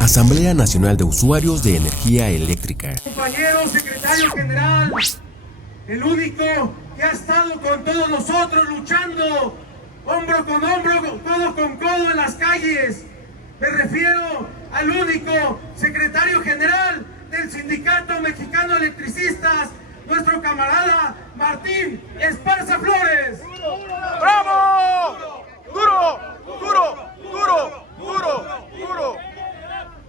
Asamblea Nacional de Usuarios de Energía Eléctrica. Compañero secretario general, el único que ha estado con todos nosotros luchando hombro con hombro, codo con codo en las calles. Me refiero al único secretario general del Sindicato Mexicano de Electricistas, nuestro camarada Martín Esparza Flores. ¡Bravo! ¡Duro! ¡Duro! ¡Duro! ¡Duro! ¡Duro!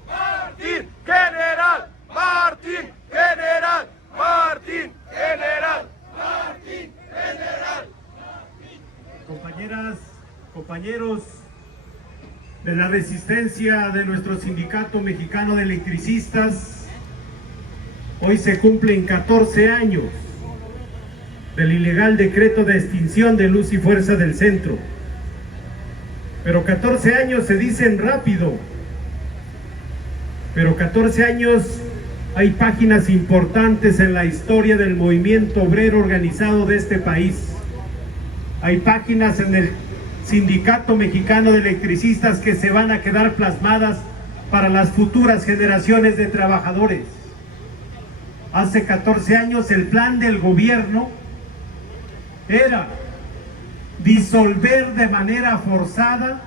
¡Martín General! ¡Martín General! ¡Martín General! ¡Martín General! Compañeras, compañeros de la resistencia de nuestro Sindicato Mexicano de Electricistas, hoy se cumplen 14 años del ilegal decreto de extinción de Luz y Fuerza del Centro. Pero 14 años se dicen rápido, pero 14 años hay páginas importantes en la historia del movimiento obrero organizado de este país. Hay páginas en el Sindicato Mexicano de Electricistas que se van a quedar plasmadas para las futuras generaciones de trabajadores. Hace 14 años el plan del gobierno era disolver de manera forzada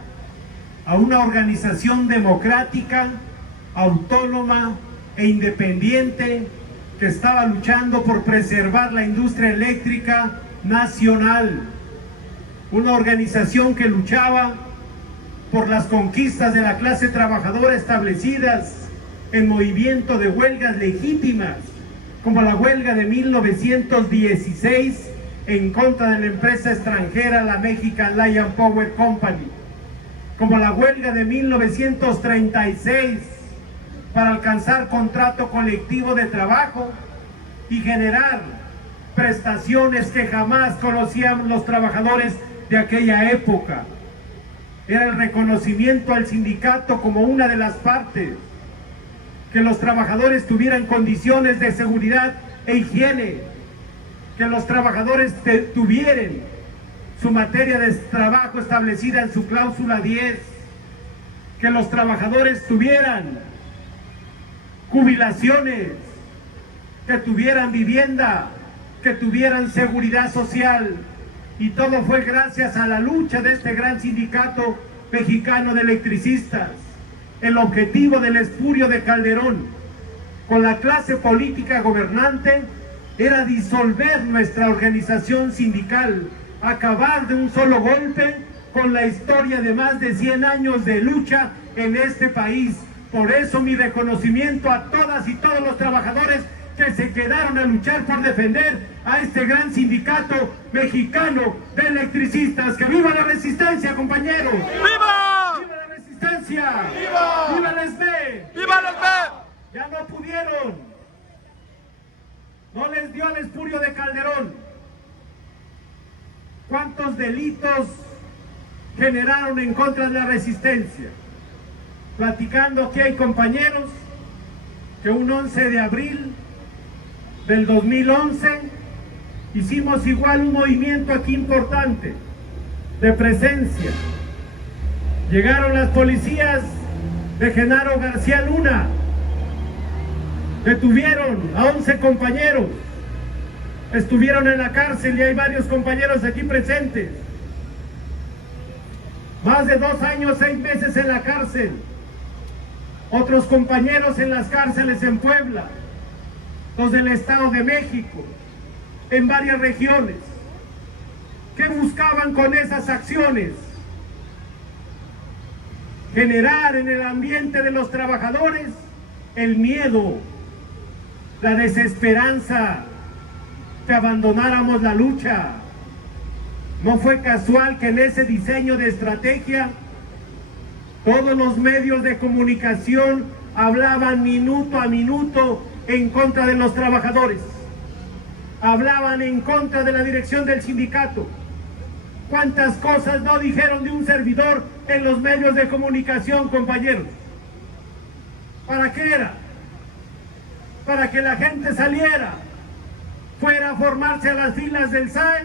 a una organización democrática, autónoma e independiente que estaba luchando por preservar la industria eléctrica nacional. Una organización que luchaba por las conquistas de la clase trabajadora establecidas en movimiento de huelgas legítimas, como la huelga de 1916 en contra de la empresa extranjera, la Mexican Lion Power Company, como la huelga de 1936 para alcanzar contrato colectivo de trabajo y generar prestaciones que jamás conocían los trabajadores de aquella época. Era el reconocimiento al sindicato como una de las partes, que los trabajadores tuvieran condiciones de seguridad e higiene, que los trabajadores tuvieran su materia de trabajo establecida en su cláusula 10, que los trabajadores tuvieran jubilaciones, que tuvieran vivienda, que tuvieran seguridad social. Y todo fue gracias a la lucha de este gran sindicato mexicano de electricistas. El objetivo del espurio de Calderón con la clase política gobernante era disolver nuestra organización sindical, acabar de un solo golpe con la historia de más de 100 años de lucha en este país. Por eso mi reconocimiento a todas y todos los trabajadores que se quedaron a luchar por defender a este gran sindicato mexicano de electricistas. ¡Que viva la resistencia, compañeros! ¡Viva! ¡Viva la resistencia! ¡Viva! ¡Viva el SB! ¡Viva el SB! Ya no pudieron. No les dio el espurio de Calderón. ¿Cuántos delitos generaron en contra de la resistencia? Platicando aquí hay compañeros que un 11 de abril del 2011 hicimos igual un movimiento aquí importante de presencia. Llegaron las policías de Genaro García Luna, detuvieron a 11 compañeros, estuvieron en la cárcel y hay varios compañeros aquí presentes. Más de 2 años, 6 meses en la cárcel. Otros compañeros en las cárceles en Puebla, los del Estado de México, en varias regiones. ¿Qué buscaban con esas acciones? Generar en el ambiente de los trabajadores el miedo, la desesperanza, que abandonáramos la lucha. No fue casual que en ese diseño de estrategia todos los medios de comunicación hablaban minuto a minuto en contra de los trabajadores. Hablaban en contra de la dirección del sindicato. ¿Cuántas cosas no dijeron de un servidor en los medios de comunicación, compañeros? ¿Para qué era? Para que la gente saliera, fuera a formarse a las filas del SAE,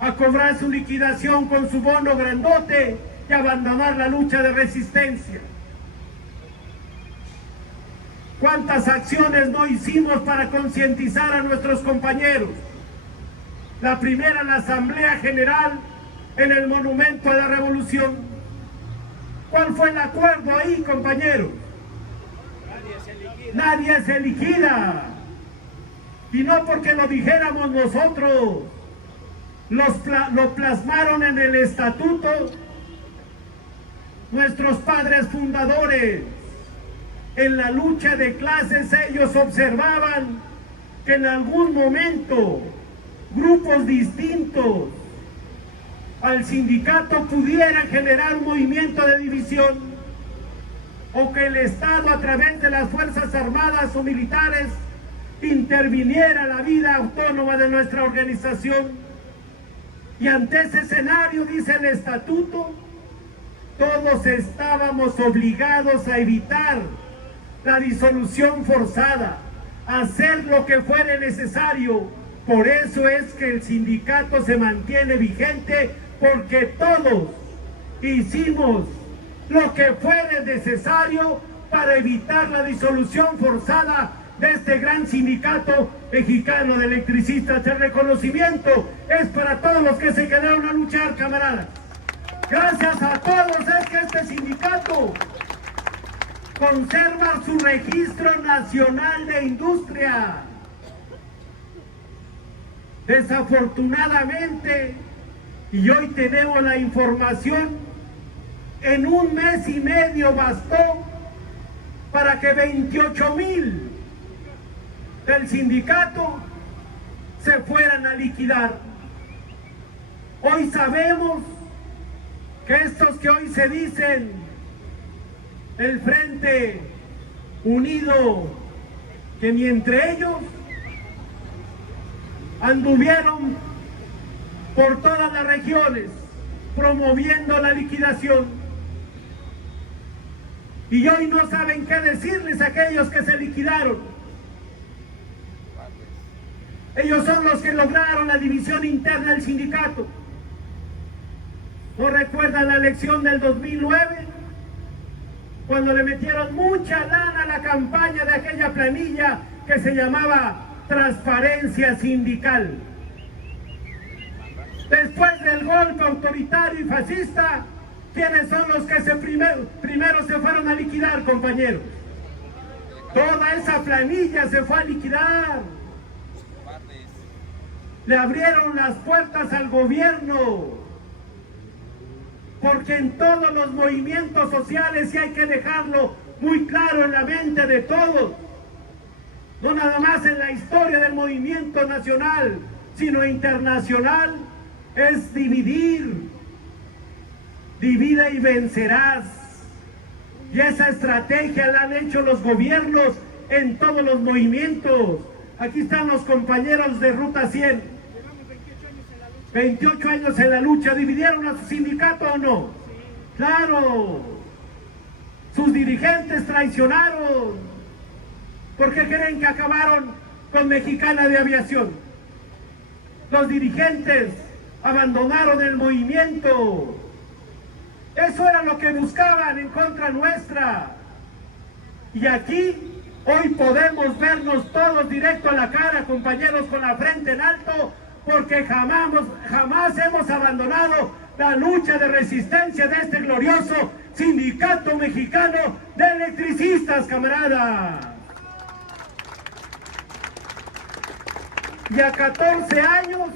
a cobrar su liquidación con su bono grandote y abandonar la lucha de resistencia. ¿Cuántas acciones no hicimos para concientizar a nuestros compañeros? La primera en la Asamblea General, en el Monumento a la Revolución. ¿Cuál fue el acuerdo ahí, compañeros? Nadie se liquida. Y no porque lo dijéramos nosotros. Lo plasmaron en el estatuto nuestros padres fundadores. En la lucha de clases ellos observaban que en algún momento grupos distintos al sindicato pudieran generar un movimiento de división, o que el Estado a través de las Fuerzas Armadas o militares interviniera en la vida autónoma de nuestra organización. Y ante ese escenario, dice el estatuto, todos estábamos obligados a evitar la disolución forzada, a hacer lo que fuera necesario. Por eso es que el sindicato se mantiene vigente, porque todos hicimos lo que fuera necesario para evitar la disolución forzada de este gran sindicato mexicano de electricistas. El reconocimiento es para todos los que se quedaron a luchar, camaradas. Gracias a todos es que este sindicato conserva su registro nacional de industria. Desafortunadamente, y hoy tenemos la información, en un mes y medio bastó para que 28,000 del sindicato se fueran a liquidar. Hoy sabemos que estos que hoy se dicen el Frente Unido, que ni entre ellos anduvieron por todas las regiones promoviendo la liquidación, y hoy no saben qué decirles a aquellos que se liquidaron. Ellos son los que lograron la división interna del sindicato. ¿No recuerdan la elección del 2009? Cuando le metieron mucha lana a la campaña de aquella planilla que se llamaba Transparencia Sindical. Después del golpe autoritario y fascista, ¿quiénes son los que primero se fueron a liquidar, compañeros? Toda esa planilla se fue a liquidar. Le abrieron las puertas al gobierno, porque en todos los movimientos sociales, y hay que dejarlo muy claro en la mente de todos, no nada más en la historia del movimiento nacional, sino internacional, es dividir. Divide y vencerás. Y esa estrategia la han hecho los gobiernos en todos los movimientos. Aquí están los compañeros de Ruta 100. 28 años en la lucha. ¿Dividieron a su sindicato o no? ¡Claro! Sus dirigentes traicionaron. ¿Por qué creen que acabaron con Mexicana de Aviación? Los dirigentes abandonaron el movimiento. Eso era lo que buscaban en contra nuestra. Y aquí, hoy podemos vernos todos directo a la cara, compañeros, con la frente en alto, porque jamás hemos abandonado la lucha de resistencia de este glorioso sindicato mexicano de electricistas, camaradas. Y a 14 años,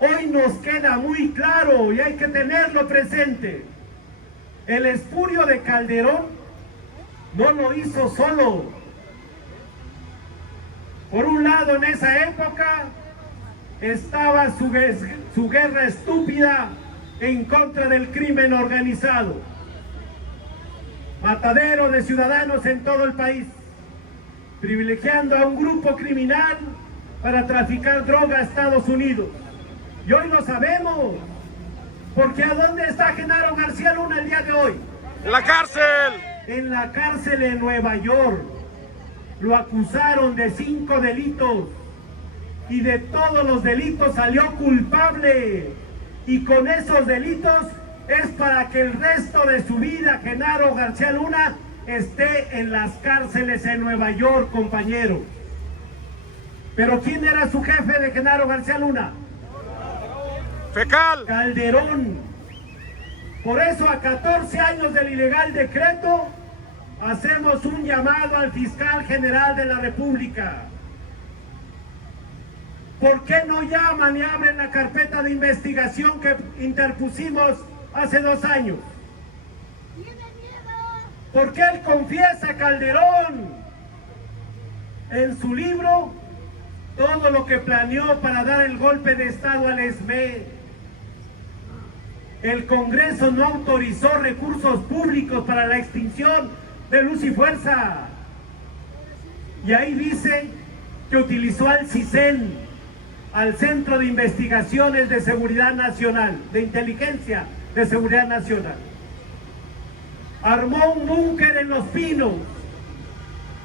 hoy nos queda muy claro y hay que tenerlo presente. El espurio de Calderón no lo hizo solo. Por un lado, en esa época estaba su guerra estúpida en contra del crimen organizado, matadero de ciudadanos en todo el país, privilegiando a un grupo criminal para traficar droga a Estados Unidos. Y hoy lo sabemos, porque ¿a dónde está Genaro García Luna el día de hoy? ¡En la cárcel! En la cárcel en Nueva York. Lo acusaron de 5 delitos y de todos los delitos salió culpable, y con esos delitos es para que el resto de su vida Genaro García Luna esté en las cárceles en Nueva York, compañeros. Pero ¿quién era su jefe de Genaro García Luna? Fecal. Calderón. Por eso, a 14 años del ilegal decreto, hacemos un llamado al fiscal general de la República. ¿Por qué no llaman y abren la carpeta de investigación que interpusimos hace 2 años? ¿Por qué él confiesa, Calderón, en su libro, todo lo que planeó para dar el golpe de Estado al ESME? El Congreso no autorizó recursos públicos para la extinción de Luz y Fuerza. Y ahí dice que utilizó al CISEN, al Centro de Investigaciones de Seguridad Nacional, de Inteligencia de Seguridad Nacional. Armó un búnker en Los Pinos,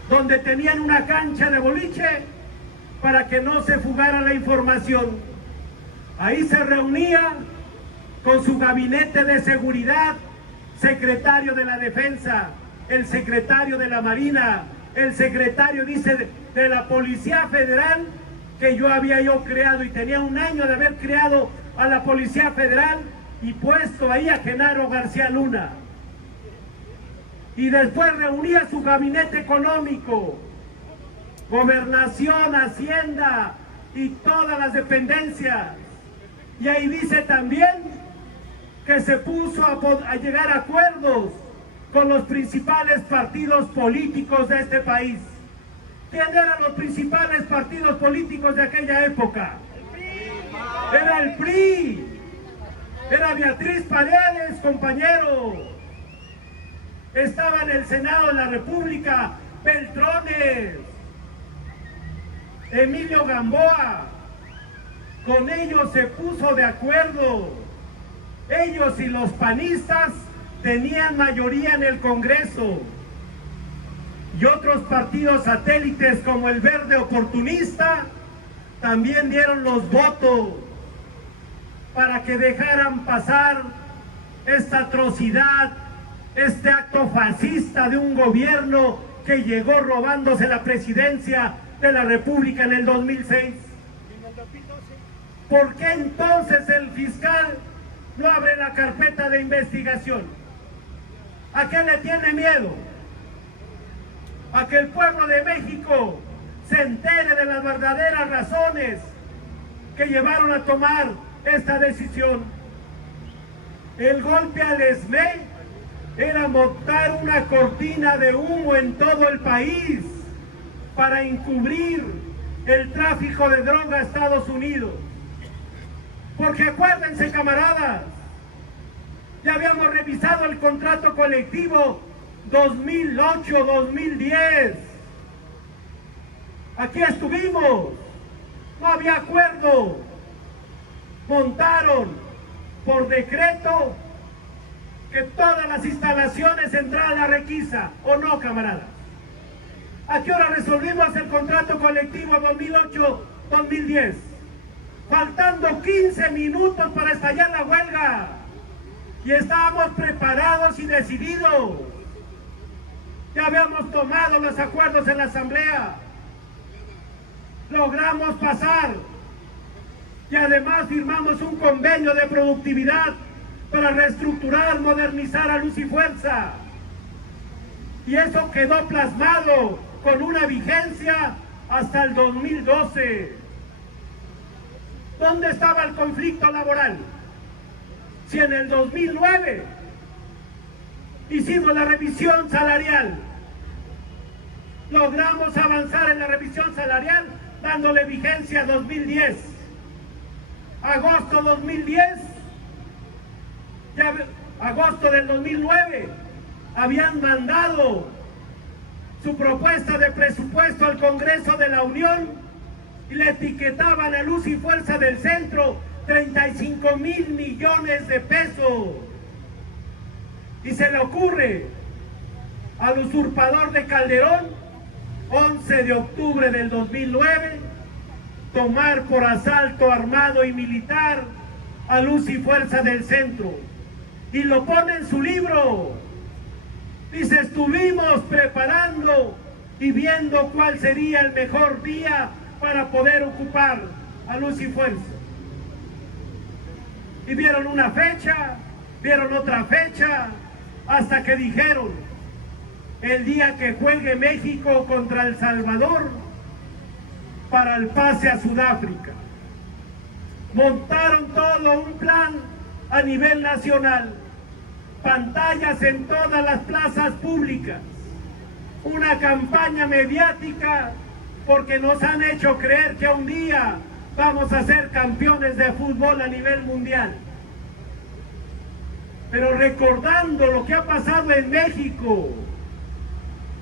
donde tenían una cancha de boliche para que no se fugara la información. Ahí se reunía con su gabinete de seguridad, secretario de la Defensa, el secretario de la Marina, el secretario, dice, de la Policía Federal, que yo había creado, y tenía 1 año de haber creado a la Policía Federal y puesto ahí a Genaro García Luna. Y después reunía su gabinete económico, Gobernación, Hacienda y todas las dependencias. Y ahí dice también que se puso a llegar a acuerdos con los principales partidos políticos de este país. ¿Quién eran los principales partidos políticos de aquella época? Era el PRI, era Beatriz Paredes, compañero. Estaba en el Senado de la República Beltrones, Emilio Gamboa. Con ellos se puso de acuerdo. Ellos y los panistas tenían mayoría en el Congreso. Y otros partidos satélites como el Verde Oportunista también dieron los votos para que dejaran pasar esta atrocidad, este acto fascista de un gobierno que llegó robándose la presidencia de la República en el 2006. ¿Por qué entonces el fiscal no abre la carpeta de investigación? ¿A qué le tiene miedo? ¿A que el pueblo de México se entere de las verdaderas razones que llevaron a tomar esta decisión? El golpe al ESME era montar una cortina de humo en todo el país para encubrir el tráfico de droga a Estados Unidos. Porque acuérdense, camaradas, ya habíamos revisado el contrato colectivo 2008-2010. Aquí estuvimos, no había acuerdo. Montaron por decreto que todas las instalaciones entraran a la requisa, ¿o no, camaradas? ¿A qué hora resolvimos el contrato colectivo 2008-2010? Faltando 15 minutos para estallar la huelga. Y estábamos preparados y decididos. Ya habíamos tomado los acuerdos en la Asamblea. Logramos pasar. Y además firmamos un convenio de productividad para reestructurar, modernizar a Luz y Fuerza. Y eso quedó plasmado con una vigencia hasta el 2012. ¿Dónde estaba el conflicto laboral? Si en el 2009 hicimos la revisión salarial, logramos avanzar en la revisión salarial dándole vigencia a 2010. Agosto 2010, agosto del 2009, habían mandado su propuesta de presupuesto al Congreso de la Unión y le etiquetaban a Luz y Fuerza del Centro 35,000 millones de pesos. Y se le ocurre al usurpador de Calderón, 11 de octubre del 2009, tomar por asalto armado y militar a Luz y Fuerza del Centro. y lo pone en su libro. Dice, estuvimos preparando y viendo cuál sería el mejor día para poder ocupar a Luz y Fuerza. Y vieron una fecha, vieron otra fecha, hasta que dijeron, el día que juegue México contra El Salvador para el pase a Sudáfrica. Montaron todo un plan a nivel nacional, pantallas en todas las plazas públicas, una campaña mediática porque nos han hecho creer que un día vamos a ser campeones de fútbol a nivel mundial. Pero recordando lo que ha pasado en México,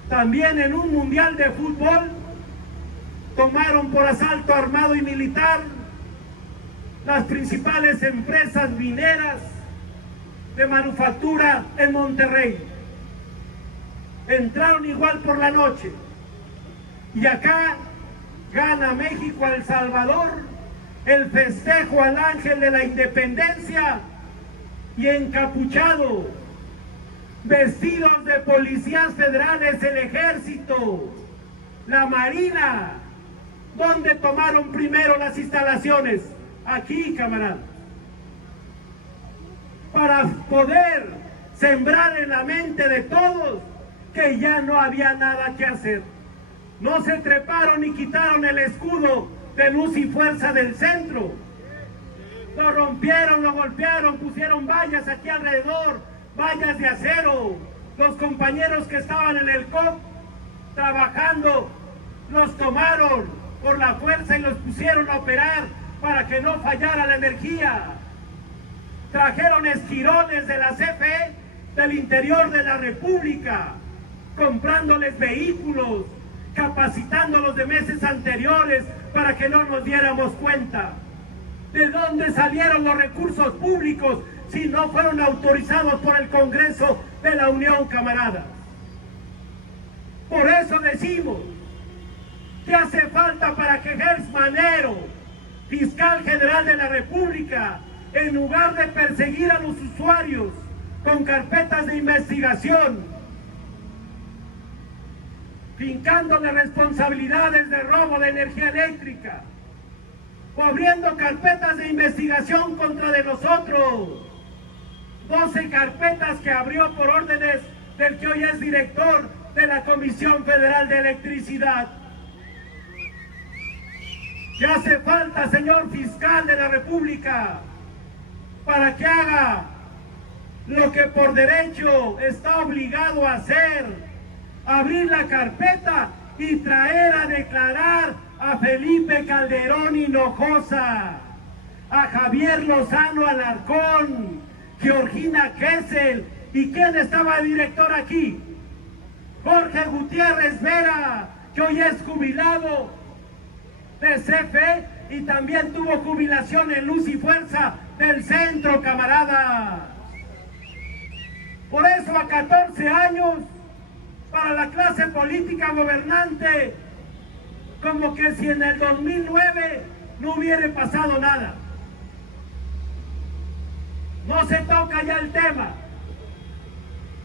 también en un mundial de fútbol, tomaron por asalto armado y militar las principales empresas mineras de manufactura en Monterrey. Entraron igual por la noche. Y acá gana México a El Salvador, el festejo al ángel de la independencia, y encapuchado, vestidos de policías federales, el ejército, la marina. ¿Dónde tomaron primero las instalaciones? Aquí, camaradas. Para poder sembrar en la mente de todos que ya no había nada que hacer. No se treparon y quitaron el escudo de Luz y Fuerza del centro. Lo rompieron, lo golpearon, pusieron vallas aquí alrededor, vallas de acero. Los compañeros que estaban en el COP trabajando, los tomaron por la fuerza y los pusieron a operar para que no fallara la energía. Trajeron esquirones de la CFE del interior de la República, comprándoles vehículos, capacitándolos de meses anteriores para que no nos diéramos cuenta. ¿De dónde salieron los recursos públicos si no fueron autorizados por el Congreso de la Unión, camaradas? Por eso decimos que hace falta para que Gers Manero, fiscal general de la República, en lugar de perseguir a los usuarios con carpetas de investigación, fincándole responsabilidades de robo de energía eléctrica, o abriendo carpetas de investigación contra de nosotros, 12 carpetas que abrió por órdenes del que hoy es director de la Comisión Federal de Electricidad. ¿Qué hace falta, señor fiscal de la República, para que haga lo que por derecho está obligado a hacer? Abrir la carpeta y traer a declarar a Felipe Calderón Hinojosa, a Javier Lozano Alarcón, Georgina Kessel. ¿Y quién estaba de director aquí? Jorge Gutiérrez Vera, que hoy es jubilado de CFE y también tuvo jubilación en Luz y Fuerza del centro, camarada. Por eso a 14 años, para la clase política gobernante, como que si en el 2009 no hubiera pasado nada. No se toca ya el tema.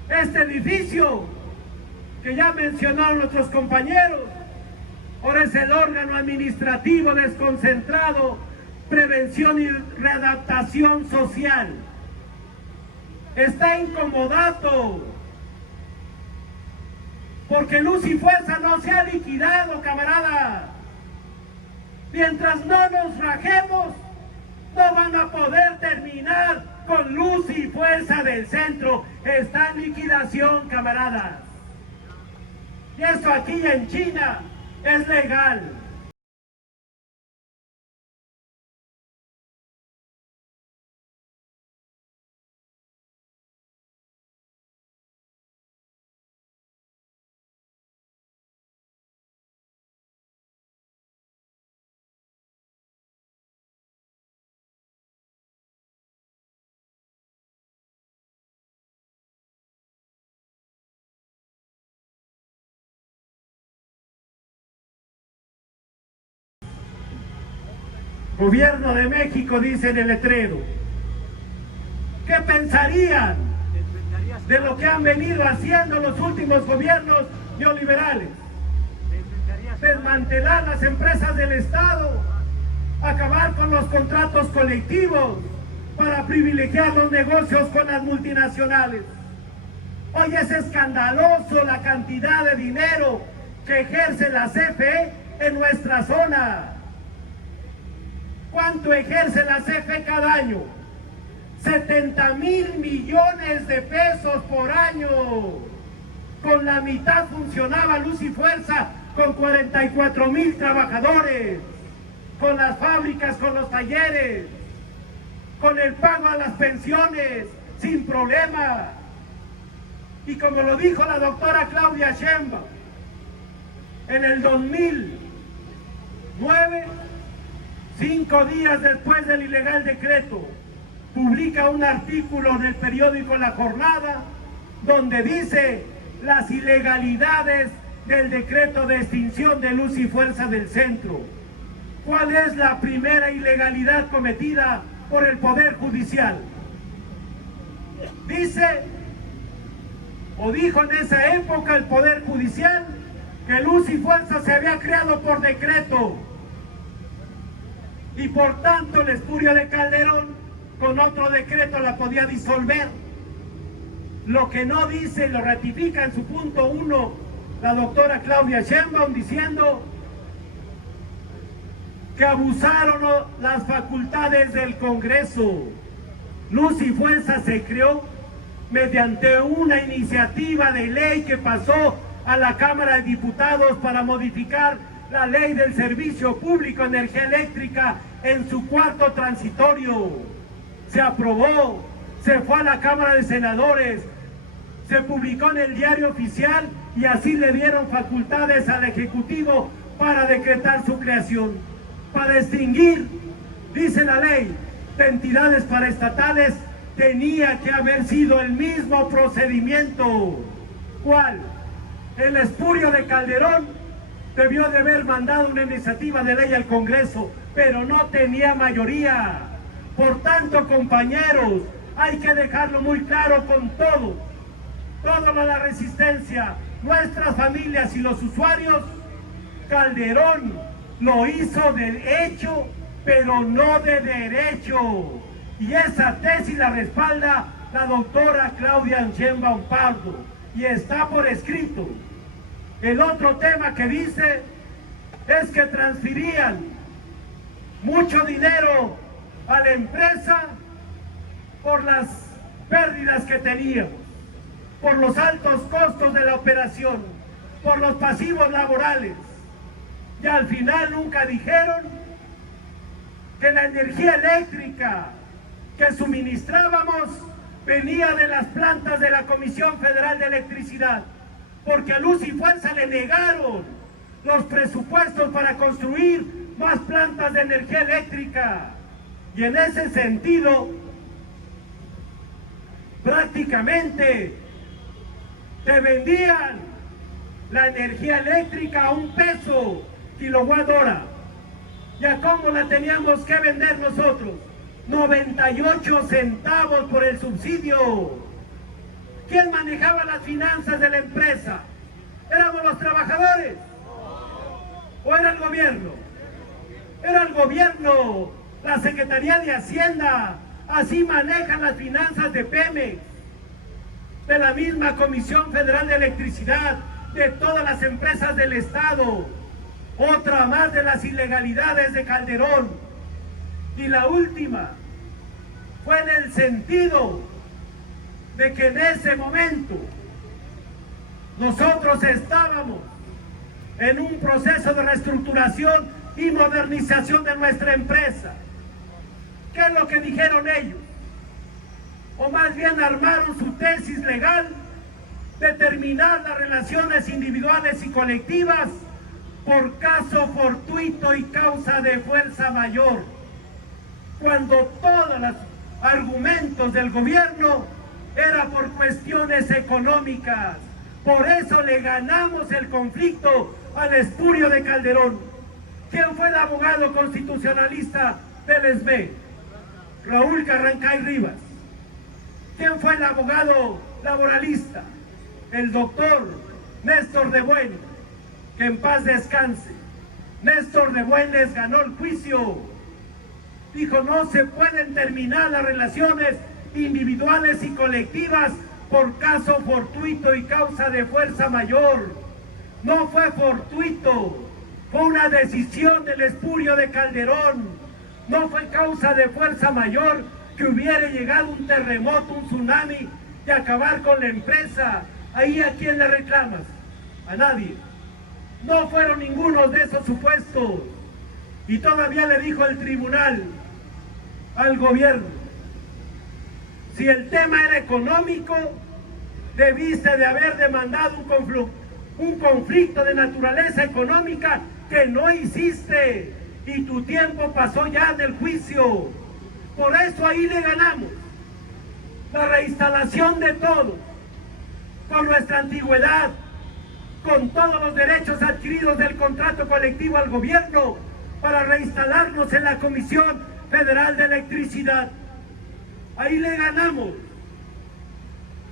Este edificio, que ya mencionaron nuestros compañeros, ahora es el órgano administrativo desconcentrado, prevención y readaptación social. Está incomodado, porque Luz y Fuerza no se ha liquidado, camarada. Mientras no nos rajemos, no van a poder terminar con Luz y Fuerza del centro. Está en liquidación, camaradas. Y eso aquí en China es legal. Gobierno de México, dice en el letrero. ¿Qué pensarían de lo que han venido haciendo los últimos gobiernos neoliberales? Desmantelar las empresas del Estado, acabar con los contratos colectivos para privilegiar los negocios con las multinacionales. Hoy es escandaloso la cantidad de dinero que ejerce la CFE en nuestra zona. ¿Cuánto ejerce la CFE cada año? 70,000 millones de pesos por año. Con la mitad funcionaba Luz y Fuerza con 44,000 trabajadores, con las fábricas, con los talleres, con el pago a las pensiones, sin problema. Y como lo dijo la doctora Claudia Sheinbaum, en el 2009, 5 días después del ilegal decreto, publica un artículo en el periódico La Jornada, donde dice las ilegalidades del decreto de extinción de Luz y Fuerza del Centro. ¿Cuál es la primera ilegalidad cometida por el Poder Judicial? Dice, o dijo en esa época el Poder Judicial, que Luz y Fuerza se había creado por decreto y por tanto el espurio de Calderón con otro decreto la podía disolver. Lo que no dice, lo ratifica en su punto 1 la doctora Claudia Sheinbaum, diciendo que abusaron las facultades del Congreso. Luz y Fuerza se creó mediante una iniciativa de ley que pasó a la Cámara de Diputados para modificar la ley del Servicio Público de Energía Eléctrica en su cuarto transitorio. Se aprobó, se fue a la Cámara de Senadores, se publicó en el Diario Oficial y así le dieron facultades al Ejecutivo para decretar su creación. Para extinguir, dice la ley, de entidades paraestatales, tenía que haber sido el mismo procedimiento. ¿Cuál? El espurio de Calderón debió de haber mandado una iniciativa de ley al Congreso, pero no tenía mayoría. Por tanto, compañeros, hay que dejarlo muy claro con toda la resistencia, nuestras familias y los usuarios. Calderón lo hizo de hecho, pero no de derecho. Y esa tesis la respalda la doctora Claudia Sheinbaum Pardo, y está por escrito. El otro tema que dice es que transferían mucho dinero a la empresa por las pérdidas que teníamos, por los altos costos de la operación, por los pasivos laborales. Y al final nunca dijeron que la energía eléctrica que suministrábamos venía de las plantas de la Comisión Federal de Electricidad, porque a Luz y Fuerza le negaron los presupuestos para construir más plantas de energía eléctrica. Y en ese sentido, prácticamente te vendían la energía eléctrica a $1 kilowatt hora. ¿Ya cómo la teníamos que vender nosotros? 98 centavos por el subsidio. ¿Quién manejaba las finanzas de la empresa? ¿Éramos los trabajadores? ¿O era el gobierno? Era el gobierno, la Secretaría de Hacienda. Así manejan las finanzas de Pemex, de la misma Comisión Federal de Electricidad, de todas las empresas del Estado. Otra más de las ilegalidades de Calderón. Y la última fue en el sentido de que en ese momento nosotros estábamos en un proceso de reestructuración y modernización de nuestra empresa. ¿Qué es lo que dijeron ellos? O más bien armaron su tesis legal de terminar las relaciones individuales y colectivas por caso fortuito y causa de fuerza mayor, cuando todos los argumentos del gobierno era por cuestiones económicas. Por eso le ganamos el conflicto al espurio de Calderón. ¿Quién fue el abogado constitucionalista del SB? Raúl Carrancay Rivas. ¿Quién fue el abogado laboralista? El doctor Néstor de Buen, que en paz descanse. Néstor de Buen les ganó el juicio. Dijo, no se pueden terminar las relaciones individuales y colectivas por caso fortuito y causa de fuerza mayor. No fue fortuito, fue una decisión del espurio de Calderón. No fue causa de fuerza mayor que hubiera llegado un terremoto, un tsunami, de acabar con la empresa. Ahí ¿a quién le reclamas? A nadie. No fueron ninguno de esos supuestos. Y todavía le dijo el tribunal al gobierno, si el tema era económico, debiste de haber demandado un conflicto de naturaleza económica que no hiciste, y tu tiempo pasó ya en el juicio. Por eso ahí le ganamos. La reinstalación de todo, con nuestra antigüedad, con todos los derechos adquiridos del contrato colectivo al gobierno, para reinstalarnos en la Comisión Federal de Electricidad. Ahí le ganamos.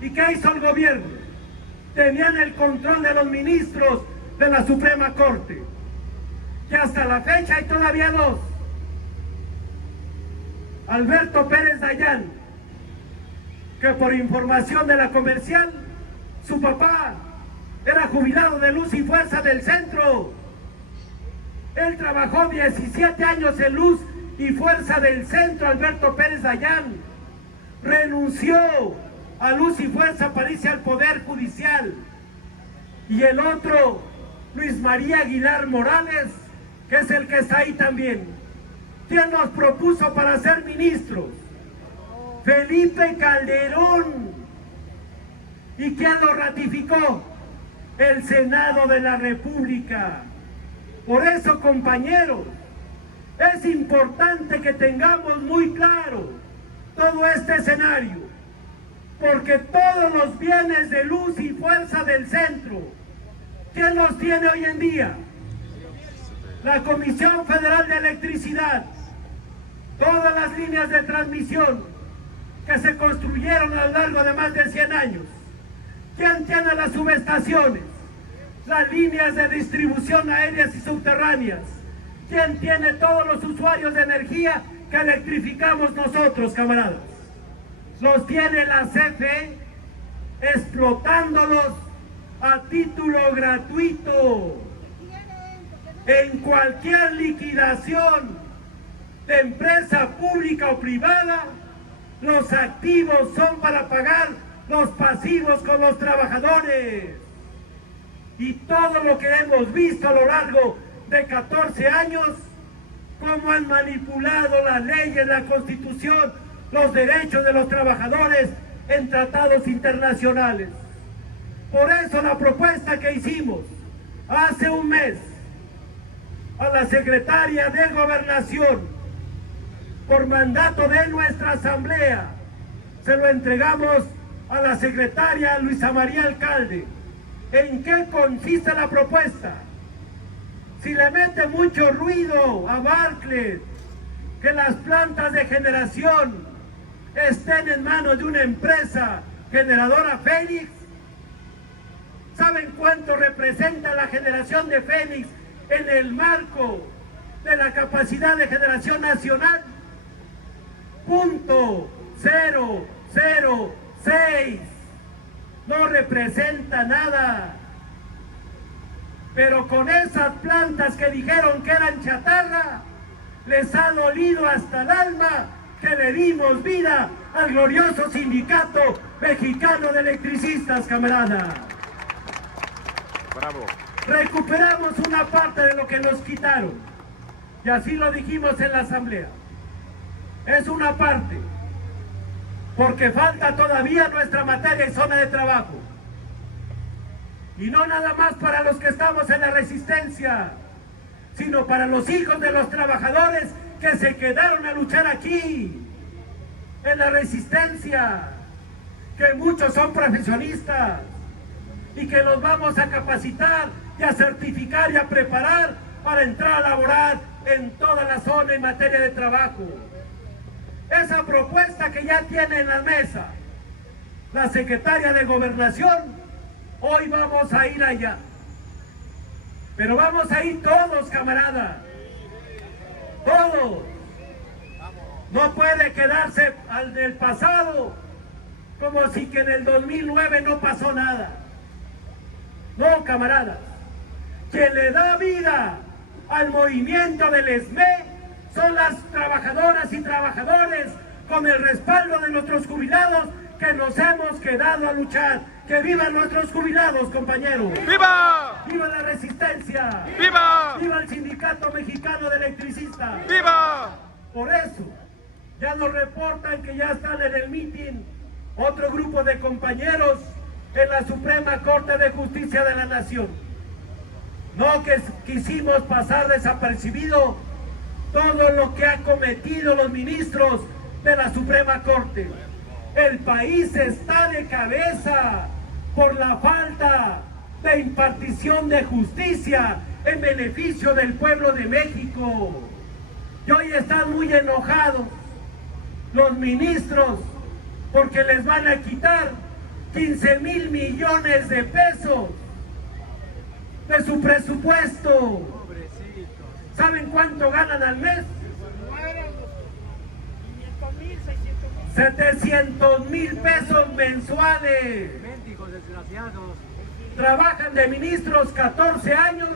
¿Y qué hizo el gobierno? Tenían el control de los ministros de la Suprema Corte, que hasta la fecha hay todavía dos. Alberto Pérez Dayán, que por información de la Comercial, su papá era jubilado de Luz y Fuerza del Centro. Él trabajó 17 años en Luz y Fuerza del Centro, Alberto Pérez Dayán. Renunció a Luz y Fuerza para irse al Poder Judicial. Y el otro, Luis María Aguilar Morales, que es el que está ahí también. ¿Quién nos propuso para ser ministros? Felipe Calderón. ¿Y quién lo ratificó? El Senado de la República. Por eso, compañeros, es importante que tengamos muy claro todo este escenario, porque todos los bienes de Luz y Fuerza del Centro, ¿quién los tiene hoy en día? La Comisión Federal de Electricidad. Todas las líneas de transmisión que se construyeron a lo largo de más de 100 años. ¿Quién tiene las subestaciones? Las líneas de distribución aéreas y subterráneas. ¿Quién tiene todos los usuarios de energía que electrificamos nosotros, camaradas? Los tiene la CFE, explotándolos a título gratuito. En cualquier liquidación de empresa pública o privada, los activos son para pagar los pasivos con los trabajadores. Y todo lo que hemos visto a lo largo de 14 años, cómo han manipulado las leyes, la Constitución, los derechos de los trabajadores en tratados internacionales. Por eso la propuesta que hicimos hace un mes a la secretaria de Gobernación, por mandato de nuestra asamblea, se lo entregamos a la secretaria Luisa María Alcalde. ¿En qué consiste la propuesta? Si le mete mucho ruido a Bartlett que las plantas de generación estén en manos de una empresa generadora Fénix, ¿saben cuánto representa la generación de Fénix en el marco de la capacidad de generación nacional? .006. No representa nada. Pero con esas plantas que dijeron que eran chatarra, les ha dolido hasta el alma que le dimos vida al glorioso Sindicato Mexicano de Electricistas, camarada. Bravo. Recuperamos una parte de lo que nos quitaron, y así lo dijimos en la asamblea. Es una parte, porque falta todavía nuestra materia y zona de trabajo. Y no nada más para los que estamos en la resistencia, sino para los hijos de los trabajadores que se quedaron a luchar aquí, en la resistencia, que muchos son profesionistas y que los vamos a capacitar y a certificar y a preparar para entrar a laborar en toda la zona en materia de trabajo. Esa propuesta que ya tiene en la mesa la secretaria de Gobernación, hoy vamos a ir allá. Pero vamos a ir todos, camarada. Todos. No puede quedarse al del pasado, como si que en el 2009 no pasó nada. No, camaradas. Quien le da vida al movimiento del ESME son las trabajadoras y trabajadores, con el respaldo de nuestros jubilados que nos hemos quedado a luchar. ¡Que vivan nuestros jubilados, compañeros! ¡Viva! ¡Viva la resistencia! ¡Viva! ¡Viva el Sindicato Mexicano de Electricistas! ¡Viva! Por eso, ya nos reportan que ya están en el mitin otro grupo de compañeros en la Suprema Corte de Justicia de la Nación. No que quisimos pasar desapercibido todo lo que han cometido los ministros de la Suprema Corte. El país está de cabeza por la falta de impartición de justicia en beneficio del pueblo de México. Y hoy están muy enojados los ministros porque les van a quitar 15,000 millones de pesos de su presupuesto. ¿Saben cuánto ganan al mes? 700,000 pesos mensuales. Trabajan de ministros 14 años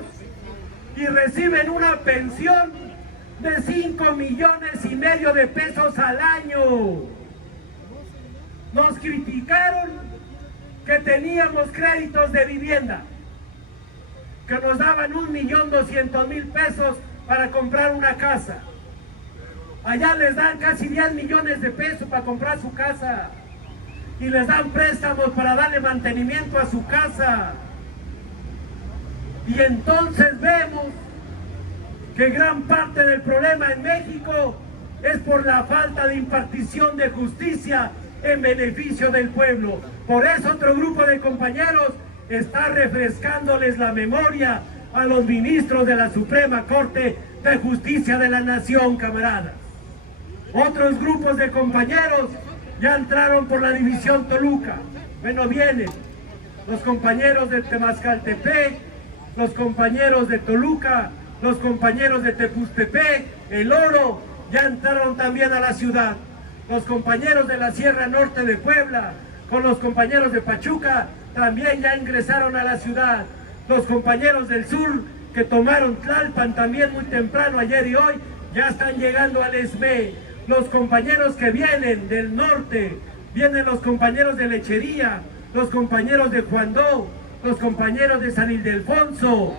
y reciben una pensión de 5,5 millones de pesos al año. Nos criticaron que teníamos créditos de vivienda, que nos daban 1,200,000 pesos para comprar una casa. Allá les dan casi 10 millones de pesos para comprar su casa. Y les dan préstamos para darle mantenimiento a su casa. Y entonces vemos que gran parte del problema en México es por la falta de impartición de justicia en beneficio del pueblo. Por eso otro grupo de compañeros está refrescándoles la memoria a los ministros de la Suprema Corte de Justicia de la Nación, camaradas. Otros grupos de compañeros ya entraron por la división Toluca. Bueno, vienen los compañeros de Temascaltepec, los compañeros de Toluca, los compañeros de Tepustepec, El Oro, ya entraron también a la ciudad. Los compañeros de la Sierra Norte de Puebla, con los compañeros de Pachuca, también ya ingresaron a la ciudad. Los compañeros del sur, que tomaron Tlalpan también muy temprano ayer y hoy, ya están llegando al ESME. Los compañeros que vienen del norte, vienen los compañeros de Lechería, los compañeros de Juandó, los compañeros de San Ildefonso,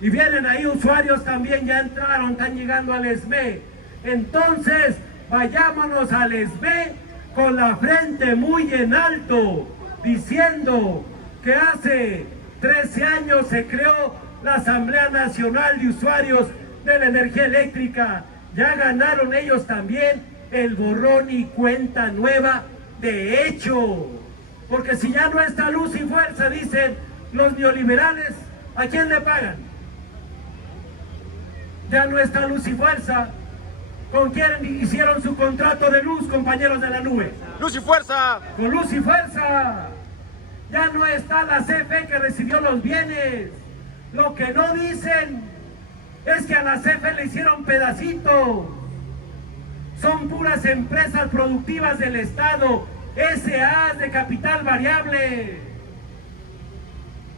y vienen ahí usuarios también, ya entraron, están llegando al ESME. Entonces, vayámonos al ESME con la frente muy en alto, diciendo que hace 13 años se creó la Asamblea Nacional de Usuarios de la Energía Eléctrica. Ya ganaron ellos también el borrón y cuenta nueva de hecho. Porque si ya no está luz y fuerza, dicen los neoliberales, ¿a quién le pagan? Ya no está luz y fuerza. ¿Con quién hicieron su contrato de luz, compañeros de la nube? ¡Luz y fuerza! Con luz y fuerza. Ya no está la CFE que recibió los bienes. Lo que no dicen es que a la CFE le hicieron pedacitos. Son puras empresas productivas del Estado, SAs de capital variable.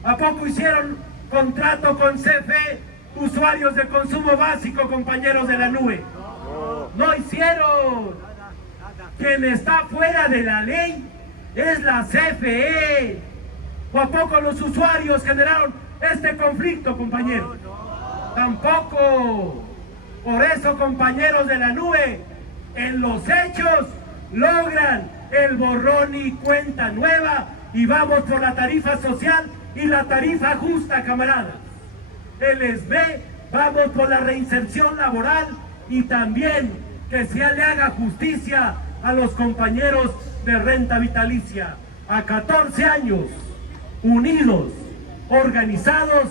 ¿A poco hicieron contrato con CFE, usuarios de consumo básico, compañeros de la nube? No hicieron. Quien está fuera de la ley es la CFE. ¿O a poco los usuarios generaron este conflicto, compañeros? Tampoco. Por eso, compañeros de la nube, en los hechos logran el borrón y cuenta nueva y vamos por la tarifa social y la tarifa justa, camaradas. El ESME, vamos por la reinserción laboral y también que se le haga justicia a los compañeros de renta vitalicia. A 14 años, unidos, organizados,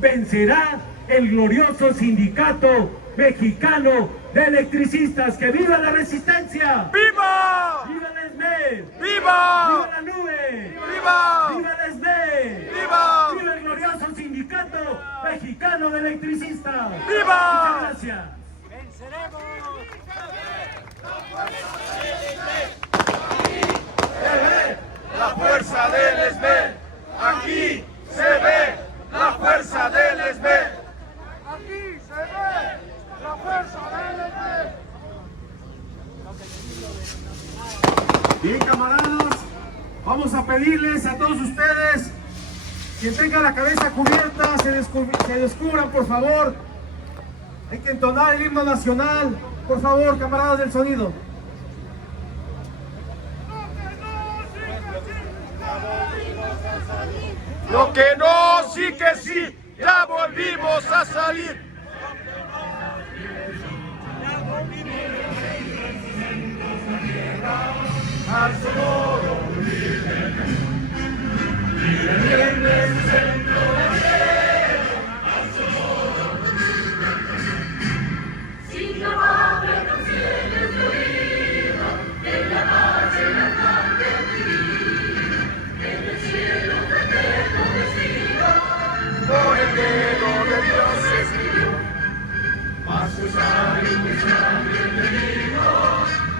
vencerá el glorioso Sindicato Mexicano de Electricistas. ¡Que viva la resistencia! ¡Viva! ¡Viva el ESME! ¡Viva ¡Viva! la nube! ¡Viva! ¡Viva el SB! ¡Viva! ¡Viva el glorioso Sindicato Mexicano de Electricistas! ¡Viva! Muchas gracias. La fuerza del SB. Aquí se ve la fuerza del SB. Aquí se ve la fuerza del SB. Bien, camaradas, vamos a pedirles a todos ustedes, quien tenga la cabeza cubierta, se descubran, por favor. Hay que entonar el himno nacional, por favor, camaradas del sonido. Lo que no, sí que sí, ya volvimos a salir. Al sonoro por el dedo de Dios se escribió. Más su sangre enemigo,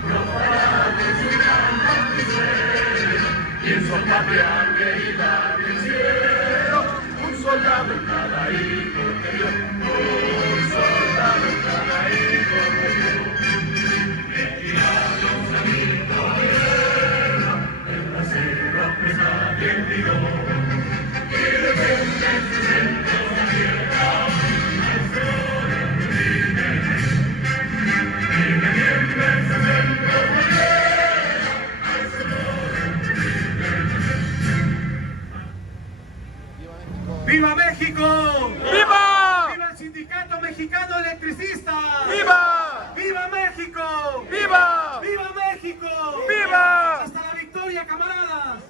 profanado su gran miseria, y en su patria querida del cielo, un soldado en cada hijo de Dios, un soldado en cada hijo de Dios. Mexicanos amigos de guerra, en la selva pues nadie brilló, y defienden sus centros de tierra, al sol vive. Y defienden sus centros de tierra, al sol vive. ¡Viva México! ¡Viva! ¡Viva el Sindicato Mexicano de Electricistas! ¡Viva! ¡Viva México! ¡Viva! ¡Viva México! ¡Viva! ¡Hasta la victoria, camaradas!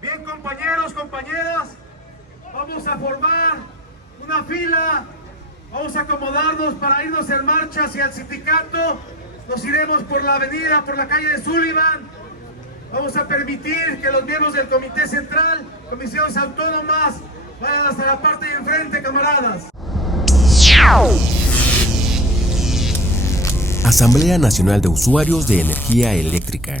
Bien, compañeros, compañeras, vamos a formar una fila, vamos a acomodarnos para irnos en marcha hacia el sindicato. Nos iremos por la avenida, por la calle de Sullivan. Vamos a permitir que los miembros del Comité Central, comisiones autónomas, vayan hasta la parte de enfrente, camaradas. Asamblea Nacional de Usuarios de Energía Eléctrica.